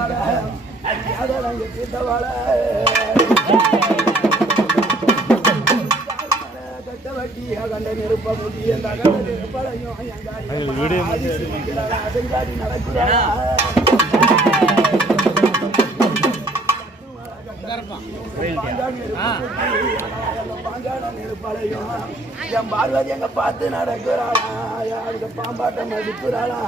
வாழ அதங்க கிட்ட வாழ கட்ட வட்டி கண்ட நெருப்ப முட்டி அந்த கண்ட நெருப்பலையும் செஞ்சாடி நடக்கிறாரா நெருப்பலையும் என் பார்வதி எங்க பார்த்து நடக்கிறாளா யாருக்கு பாம்பாட்டம் மதிப்புறாளா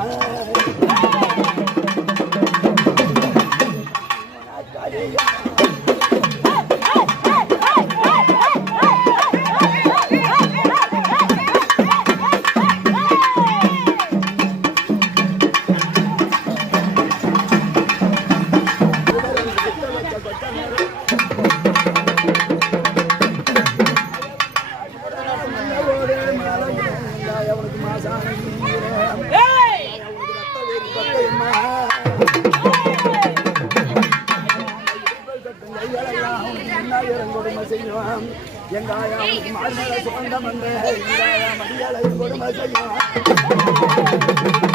எங்காயம் மார்மல சுகந்தம் வந்து மடியாலை கொடுமை செய்யும்